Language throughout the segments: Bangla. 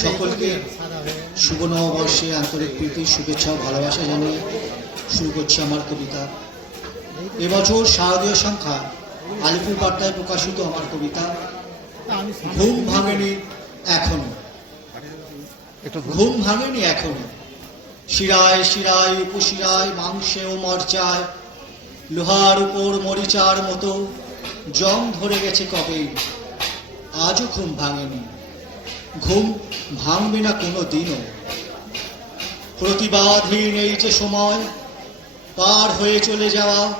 সকলকে শুভ নববর্ষে আন্তরিক প্রীতি, শুভেচ্ছা ভালোবাসা জানিয়ে শুরু করছি আমার কবিতা। এবছর শারদীয় সংখ্যা আলিপুর বার্তায় প্রকাশিত আমার কবিতা, ঘুম ভাঙেনি এখনও। ঘুম ভাঙেনি এখনও। শিরায় শিরায়, উপশিরায় মাংসে ও মরচায়, লোহার উপর মরিচার মতো জং ধরে গেছে কবে? আজও ঘুম ভাঙেনি। ঘুম ভাঙবে না কোনো দিনও। প্রতিবাদহীন এই যে সময়, পার হয়ে চলে যাওয়া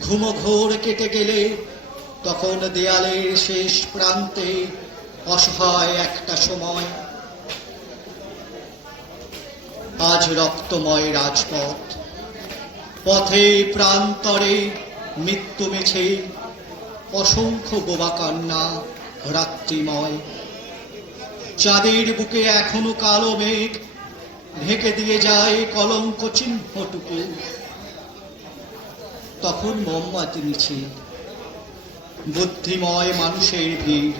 ঘুমো ঘোর কেটে গেলে তখন দেয়ালের শেষ প্রান্তে অসহায় একটা সময়। আজ রক্তময় রাজপথ, পথে প্রান্তরে মৃত্যু মেছে, অসংখ্য বোবা কান্না, রাত্রিময়। চাঁদের বুকে এখনও কালো মেঘ ঢেকে দিয়ে যায় কলঙ্ক চিহ্নটুকু। তখন মোমবাতি মিছিল বুদ্ধিময় মানুষের ভিড়।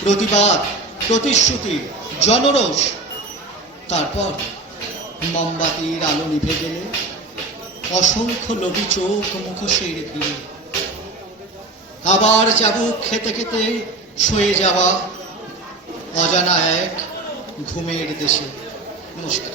প্রতিবাদ, প্রতিশ্রুতি, জনরোষ। তারপর মোমবাতির আলো নিভে গেলে অসংখ্য লোভী চোখ মুখোশের ভিড়। আবার চাবুক খেতে খেতে শুয়ে যাওয়া অজানা এক ঘুমের দেশে নমস্কার